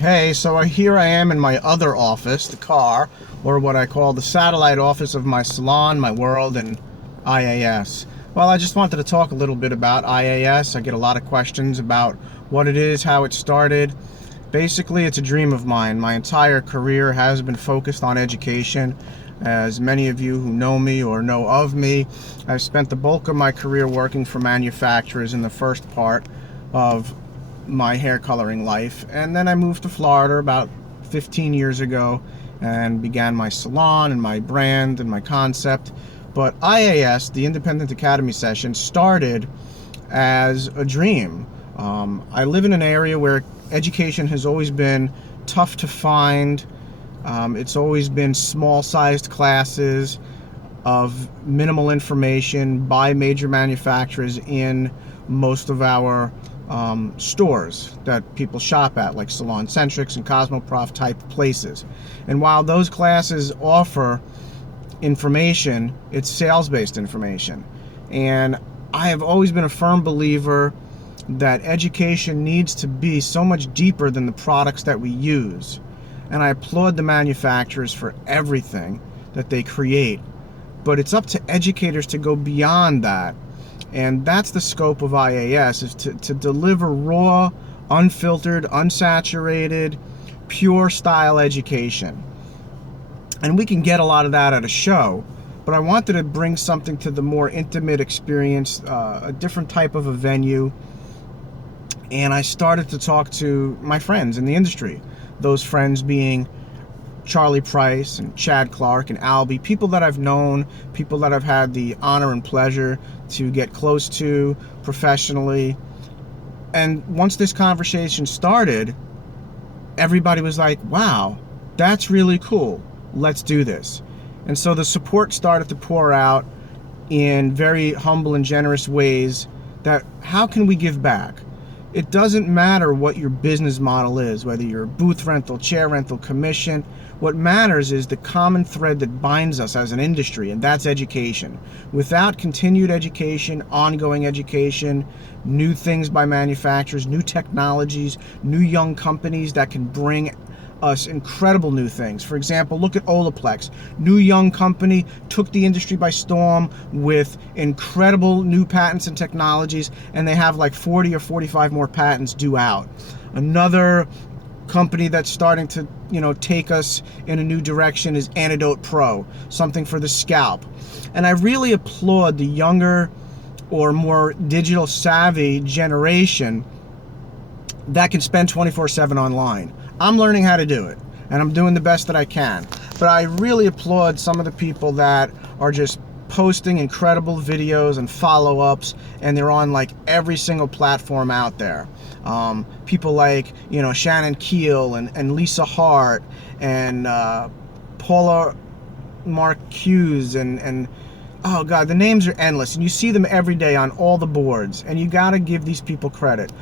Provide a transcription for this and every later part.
Hey, so here I am in my other office, the car, or what I call the satellite office of my salon, my world, and IAS. Well, I just wanted to talk a little bit about IAS. I get a lot of questions about what it is, how it started. Basically, it's a dream of mine. My entire career has been focused on education. As many of you who know me or know of me, I've spent the bulk of my career working for manufacturers in the first part of my hair coloring life, and then I moved to Florida about 15 years ago and began my salon and my brand and my concept. But IAS, the Independent Academy Session, started as a dream. I live in an area where education has always been tough to find. It's always been small-sized classes of minimal information by major manufacturers in most of our stores that people shop at, like SalonCentrics and Cosmoprof type places. And while those classes offer information, it's sales-based information. And I have always been a firm believer that education needs to be so much deeper than the products that we use. And I applaud the manufacturers for everything that they create. But it's up to educators to go beyond that. And that's the scope of IAS, is to deliver raw, unfiltered, unsaturated, pure style education. And we can get a lot of that at a show, but I wanted to bring something to the more intimate experience, a different type of a venue. And I started to talk to my friends in the industry, those friends being Charlie Price and Chad Clark and Albie, people that I've known, people that I've had the honor and pleasure to get close to professionally. And once this conversation started, everybody was like, wow, that's really cool. Let's do this. And so the support started to pour out in very humble and generous ways that how can we give back? It doesn't matter what your business model is, whether you're booth rental, chair rental, commission. What matters is the common thread that binds us as an industry, and that's education. Without continued education, ongoing education, new things by manufacturers, new technologies, new young companies that can bring us incredible new things. For example, look at Olaplex. New young company, took the industry by storm with incredible new patents and technologies, and they have like 40 or 45 more patents due out. Another company that's starting to, take us in a new direction is Antidote Pro, something for the scalp. And I really applaud the younger or more digital savvy generation that can spend 24/7 online. I'm learning how to do it, and I'm doing the best that I can. But I really applaud some of the people that are just posting incredible videos and follow-ups, and they're on like every single platform out there. People like, Shannon Keel and Lisa Hart and Paula Marcuse and oh God, the names are endless, and you see them every day on all the boards, and you got to give these people credit.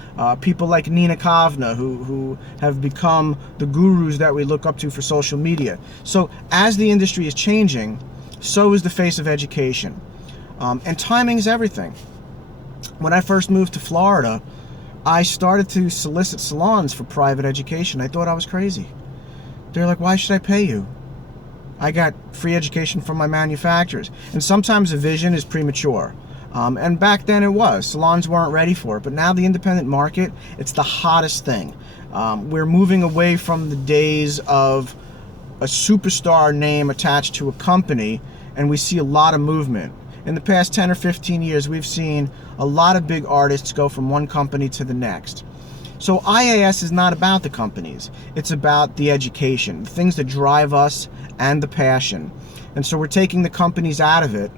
People like Nina Kavna, who have become the gurus that we look up to for social media. So as the industry is changing, so is the face of education. And timing is everything. When I first moved to Florida, I started to solicit salons for private education. I thought I was crazy. They're like, why should I pay you? I got free education from my manufacturers. And sometimes the vision is premature. And back then it was. Salons weren't ready for it. But now the independent market, it's the hottest thing. We're moving away from the days of a superstar name attached to a company, and we see a lot of movement. In the past 10 or 15 years, we've seen a lot of big artists go from one company to the next. So IAS is not about the companies. It's about the education, the things that drive us and the passion. And so we're taking the companies out of it,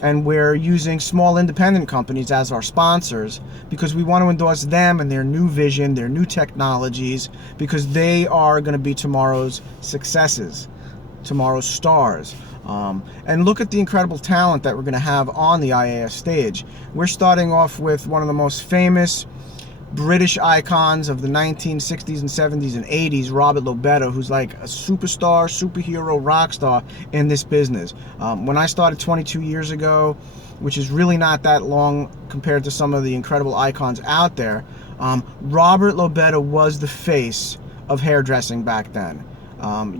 and we're using small independent companies as our sponsors because we want to endorse them and their new vision, their new technologies, because they are going to be tomorrow's successes, tomorrow's stars. And look at the incredible talent that we're going to have on the IAS stage. We're starting off with one of the most famous British icons of the 1960s and 70s and 80s, Robert Lobetto, who's like a superstar, superhero, rock star in this business. When I started 22 years ago, which is really not that long compared to some of the incredible icons out there, Robert Lobetto was the face of hairdressing back then.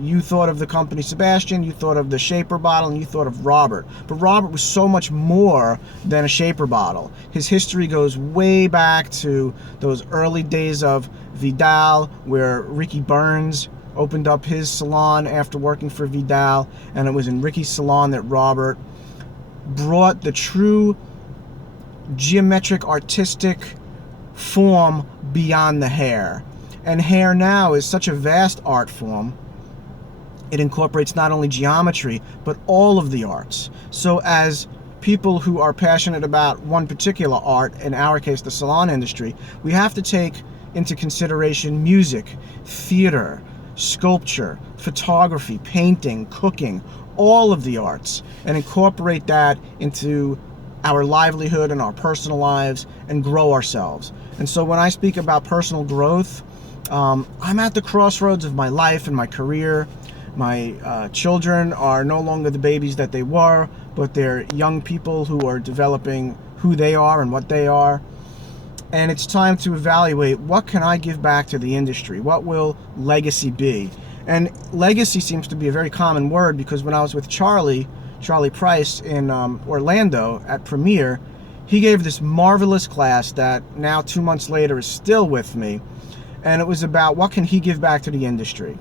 You thought of the company Sebastian, you thought of the shaper bottle, and you thought of Robert. But Robert was so much more than a shaper bottle. His history goes way back to those early days of Vidal, where Ricky Burns opened up his salon after working for Vidal, and it was in Ricky's salon that Robert brought the true geometric artistic form beyond the hair. And hair now is such a vast art form. It incorporates not only geometry, but all of the arts. So as people who are passionate about one particular art, in our case the salon industry, we have to take into consideration music, theater, sculpture, photography, painting, cooking, all of the arts, and incorporate that into our livelihood and our personal lives and grow ourselves. And so when I speak about personal growth, I'm at the crossroads of my life and my career. My children are no longer the babies that they were, but they're young people who are developing who they are and what they are. And it's time to evaluate, what can I give back to the industry? What will legacy be? And legacy seems to be a very common word, because when I was with Charlie Price in Orlando at Premiere, he gave this marvelous class that now 2 months later is still with me. And it was about, what can he give back to the industry?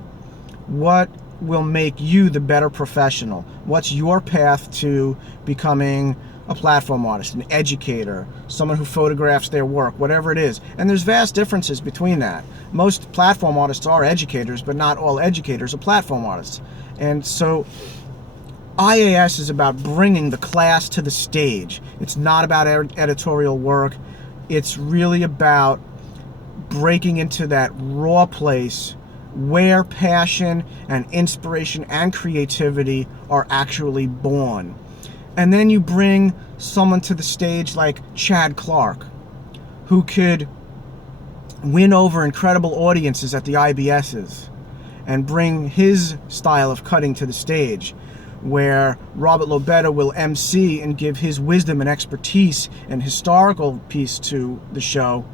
What will make you the better professional? What's your path to becoming a platform artist, an educator, someone who photographs their work, whatever it is? And there's vast differences between that. Most platform artists are educators, but not all educators are platform artists. And so IAS is about bringing the class to the stage. It's not about editorial work. It's really about breaking into that raw place where passion and inspiration and creativity are actually born. And then you bring someone to the stage like Chad Clark, who could win over incredible audiences at the IBSs and bring his style of cutting to the stage, where Robert Lobetta will MC and give his wisdom and expertise and historical piece to the show.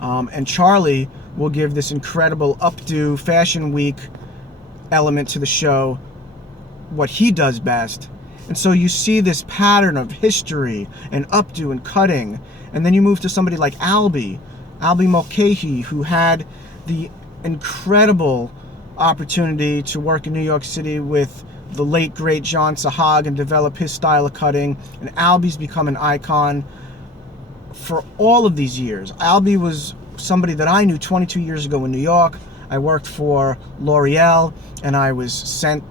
And Charlie will give this incredible updo Fashion Week element to the show, what he does best. And so you see this pattern of history and updo and cutting. And then you move to somebody like Albie Mulcahy, who had the incredible opportunity to work in New York City with the late great John Sahag and develop his style of cutting. And Albie's become an icon for all of these years. Albie was somebody that I knew 22 years ago in New York. I worked for L'Oreal, and I was sent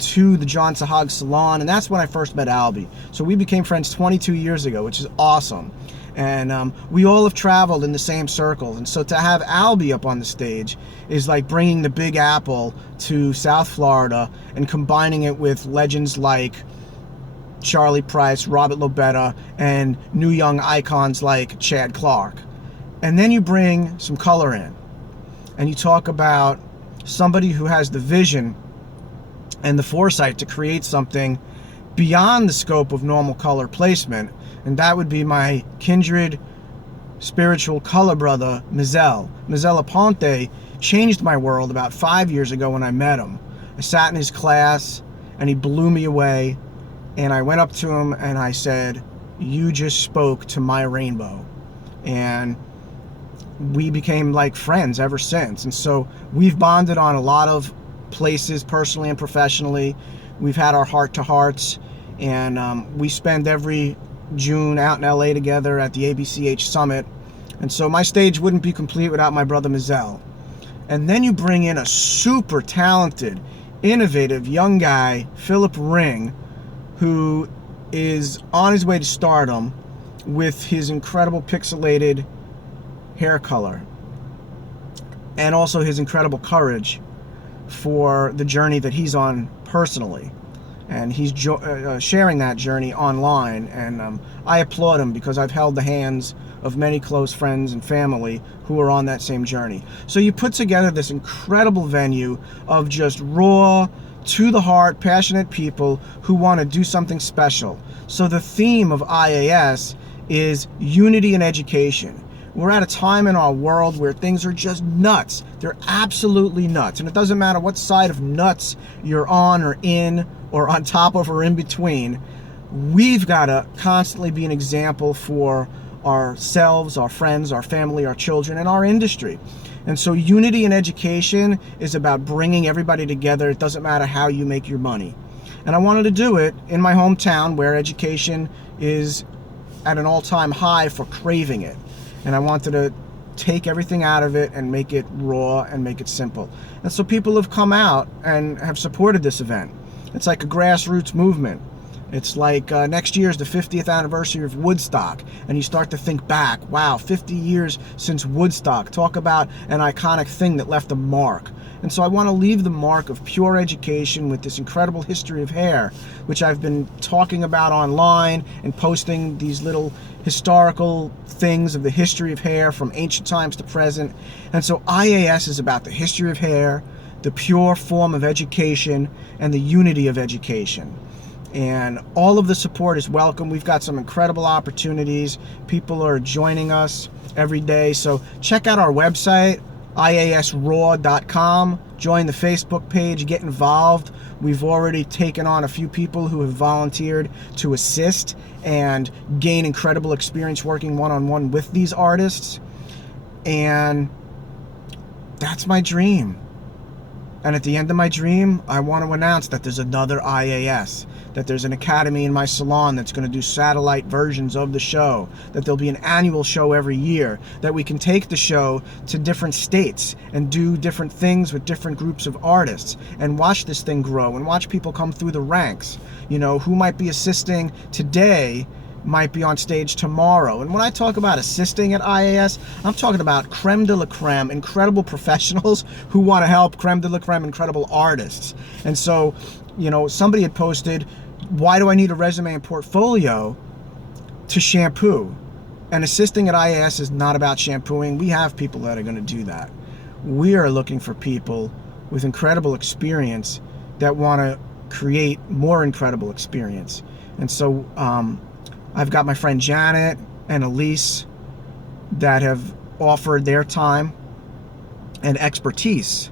to the John Sahag salon, and that's when I first met Albie. So we became friends 22 years ago, which is awesome. And we all have traveled in the same circles. And so to have Albie up on the stage is like bringing the Big Apple to South Florida and combining it with legends like Charlie Price, Robert Lobetta, and new young icons like Chad Clark. And then you bring some color in, and you talk about somebody who has the vision and the foresight to create something beyond the scope of normal color placement. And that would be my kindred spiritual color brother, Mizell. Mizell Aponte changed my world about 5 years ago when I met him. I sat in his class, and he blew me away. And I went up to him and I said, "You just spoke to my rainbow." And we became like friends ever since. And so we've bonded on a lot of places, personally and professionally. We've had our heart-to-hearts, and we spend every June out in LA together at the ABCH Summit. And so my stage wouldn't be complete without my brother Mizell. And then you bring in a super talented, innovative young guy, Philip Ring, who is on his way to stardom with his incredible pixelated hair color, and also his incredible courage for the journey that he's on personally. And he's sharing that journey online, and I applaud him, because I've held the hands of many close friends and family who are on that same journey. So you put together this incredible venue of just raw, to the heart, passionate people who want to do something special. So the theme of IAS is unity and education. We're at a time in our world where things are just nuts. They're absolutely nuts. And it doesn't matter what side of nuts you're on or in or on top of or in between. We've got to constantly be an example for ourselves, our friends, our family, our children, and our industry. And so unity in education is about bringing everybody together. It doesn't matter how you make your money. And I wanted to do it in my hometown where education is at an all-time high for craving it. And I wanted to take everything out of it and make it raw and make it simple. And so people have come out and have supported this event. It's like a grassroots movement. It's like next year is the 50th anniversary of Woodstock, and you start to think back, wow, 50 years since Woodstock. Talk about an iconic thing that left a mark. And so I want to leave the mark of pure education with this incredible history of hair, which I've been talking about online and posting these little historical things of the history of hair from ancient times to present. And so IAS is about the history of hair, the pure form of education, and the unity of education. And all of the support is welcome. We've got some incredible opportunities. People are joining us every day. So check out our website, iasraw.com. Join the Facebook page, get involved. We've already taken on a few people who have volunteered to assist and gain incredible experience working one-on-one with these artists. And that's my dream. And at the end of my dream, I want to announce that there's another IAS, that there's an academy in my salon that's going to do satellite versions of the show, that there'll be an annual show every year, that we can take the show to different states and do different things with different groups of artists and watch this thing grow and watch people come through the ranks. You know, who might be assisting today might be on stage tomorrow. And when I talk about assisting at IAS, I'm talking about creme de la creme, incredible professionals who want to help creme de la creme, incredible artists. And so, you know, somebody had posted, why do I need a resume and portfolio to shampoo? And assisting at IAS is not about shampooing. We have people that are going to do that. We are looking for people with incredible experience that want to create more incredible experience. And so, I've got my friend Janet and Elise that have offered their time and expertise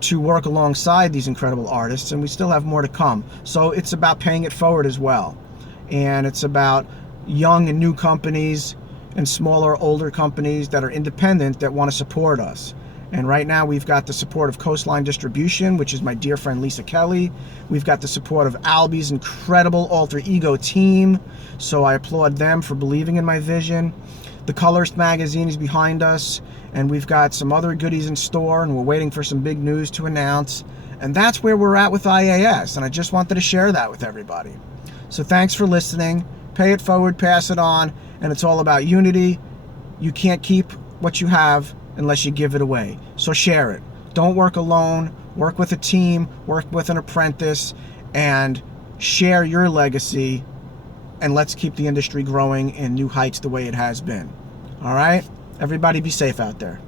to work alongside these incredible artists, and we still have more to come. So it's about paying it forward as well. And it's about young and new companies and smaller, older companies that are independent that want to support us. And right now we've got the support of Coastline Distribution, which is my dear friend Lisa Kelly. We've got the support of Albie's incredible alter ego team. So I applaud them for believing in my vision. The Colorist magazine is behind us, and we've got some other goodies in store, and we're waiting for some big news to announce. And that's where we're at with IAS, and I just wanted to share that with everybody. So thanks for listening. Pay it forward, pass it on, and it's all about unity. You can't keep what you have unless you give it away. So share it. Don't work alone. Work with a team, work with an apprentice, and share your legacy, and let's keep the industry growing in new heights the way it has been. All right? Everybody be safe out there.